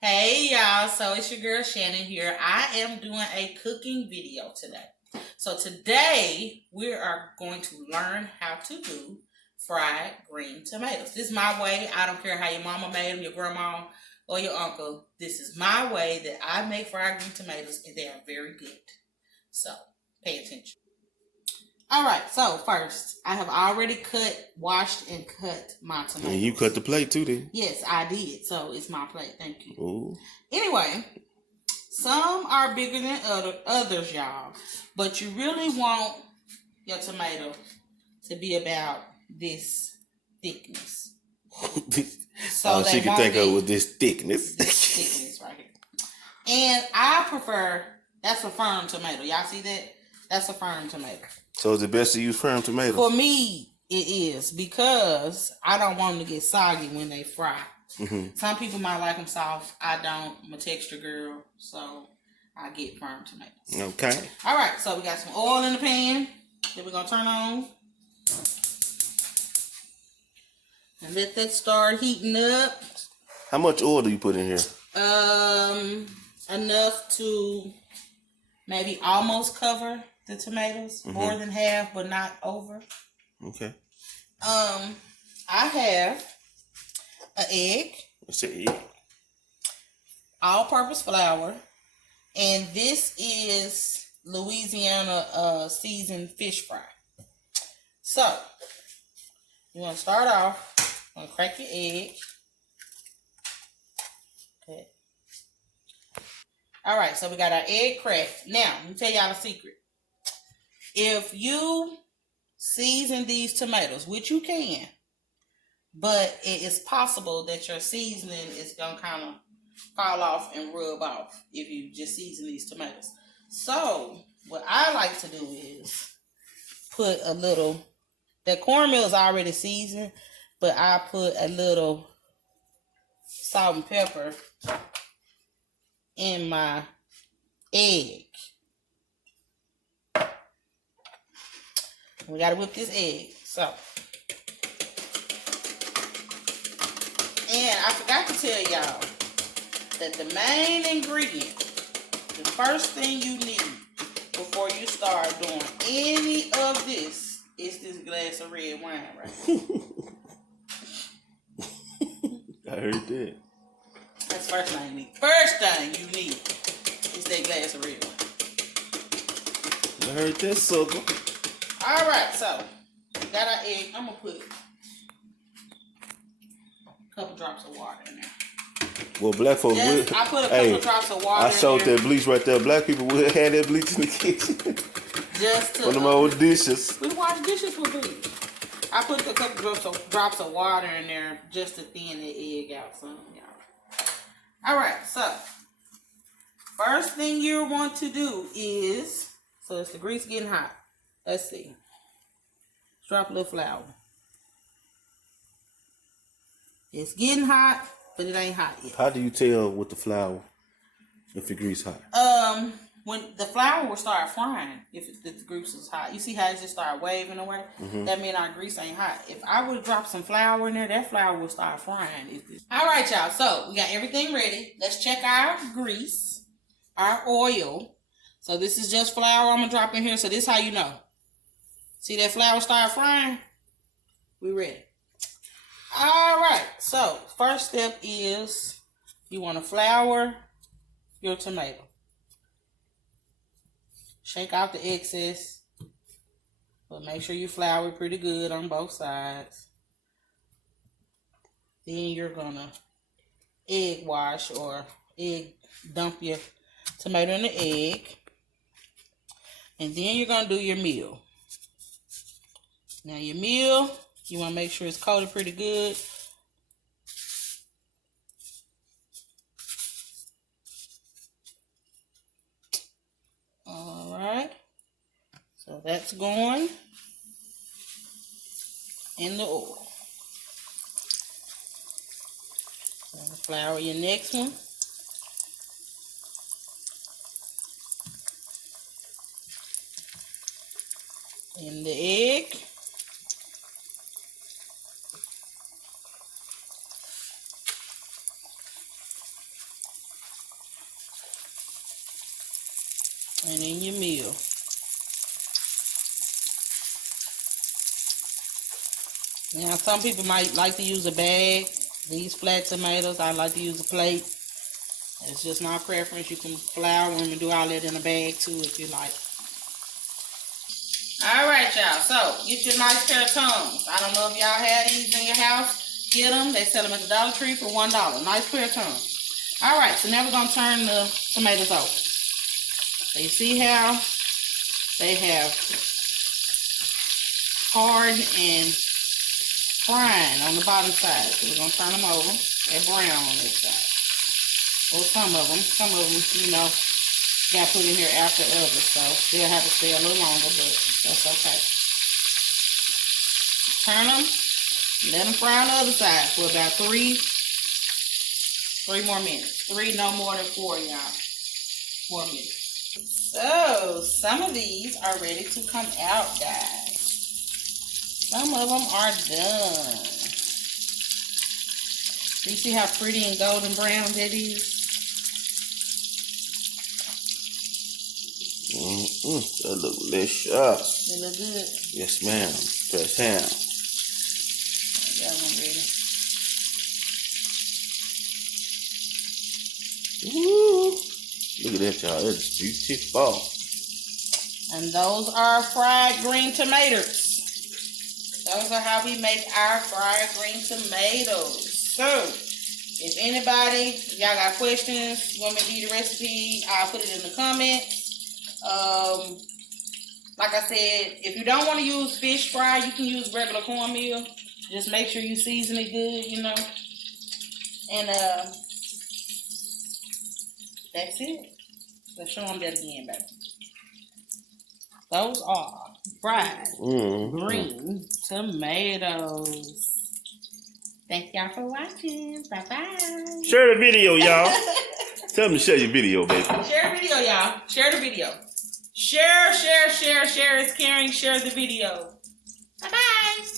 Hey y'all, so it's your girl Shannon here. I am doing a cooking video today. So today we are going to learn how to do fried green tomatoes. This is my way. I don't care how your mama made them, your grandma, or your uncle. This is my way that I make fried green tomatoes and they are very good. So pay attention. All right, so first, I have already washed and cut my tomatoes. And you cut the plate too, then? Yes, I did. So it's my plate. Thank you. Ooh. Anyway, some are bigger than others, y'all. But you really want your tomato to be about this thickness. So all she can think of with this thickness. This thickness right here. And I prefer, that's a firm tomato. Y'all see that? That's a firm tomato. So is it best to use firm tomatoes? For me, it is because I don't want them to get soggy when they fry. Mm-hmm. Some people might like them soft. I don't. I'm a texture girl, so I get firm tomatoes. Okay. All right, so we got some oil in the pan that we're going to turn on. And let that start heating up. How much oil do you put in here? Enough to maybe almost cover the tomatoes, more than half, but not over. Okay. I have an egg. What's an egg? All-purpose flour, and this is Louisiana seasoned fish fry. So you want to start off. You want to crack your egg. Okay. All right, so we got our egg cracked. Now, let me tell y'all a secret. If you season these tomatoes, which you can, but it is possible that your seasoning is going to kind of fall off and rub off if you just season these tomatoes. So, what I like to do is put a little, the cornmeal is already seasoned, but I put a little salt and pepper in my egg. We gotta whip this egg. So, and I forgot to tell y'all that the main ingredient, the first thing you need before you start doing any of this is this glass of red wine right here. I heard that. That's the first thing you need. First thing you need is that glass of red wine. I heard that, sucker. All right, so we got our egg. I'm gonna put a couple drops of water in there. Well, black folks would. I put a couple drops of water. I showed that bleach right there. Black people would have that bleach in the kitchen. Just to for them old dishes. We wash dishes with bleach. I put a couple drops of water in there just to thin the egg out some, y'all. All right, so first thing you want to do is, so it's the grease getting hot. Let's see. Drop a little flour. It's getting hot, but it ain't hot yet. How do you tell with the flour if the grease hot? When the flour will start frying, if the grease is hot. You see how it just start waving away? That means our grease ain't hot. If I would drop some flour in there, that flour will start frying. All right, y'all. So we got everything ready. Let's check our grease, our oil. So this is just flour I'm gonna drop in here. So this is how you know. See that flour start frying? We ready. All right. So first step is you want to flour your tomato. Shake out the excess, but make sure you flour pretty good on both sides. Then you're gonna egg wash or dump your tomato in the egg. And then you're gonna do your meal. Now your meal, you want to make sure it's coated pretty good. All right. So that's going in the oil. So flour your next one. In the egg. and in your meal. Now, some people might like to use a bag. These flat tomatoes, I like to use a plate. It's just my preference. You can flour them and do all that in a bag too if you like. Alright, y'all. So, get your nice pair of tongues. I don't know if y'all had these in your house. Get them. They sell them at the Dollar Tree for $1. Nice pair of tongues. Alright, so now we're going to turn the tomatoes over. So you see how they have hard and frying on the bottom side. So we're going to turn them over. They're brown on this side. Or some of them, you know, got put in here after others, so they'll have to stay a little longer, but that's okay. Turn them, let them fry on the other side for about three more minutes. 3, no more than 4, y'all. 4 minutes. So, some of these are ready to come out, guys. Some of them are done. You see how pretty and golden brown that is? That look delicious. It look good? Yes, ma'am. Press ham. I got one ready. Woo. Look at that, y'all. That is beautiful. And those are fried green tomatoes. Those are how we make our fried green tomatoes. So, if anybody, y'all got questions, want me to do the recipe, I'll put it in the comments. Like I said, if you don't want to use fish fry, you can use regular cornmeal. Just make sure you season it good, you know. And that's it. Let's show them that again, baby. Those are fried green tomatoes. Thank y'all for watching. Bye-bye. Share the video, y'all. Tell them to share your video, baby. Share the video, y'all. Share the video. Share is caring. Share the video. Bye-bye.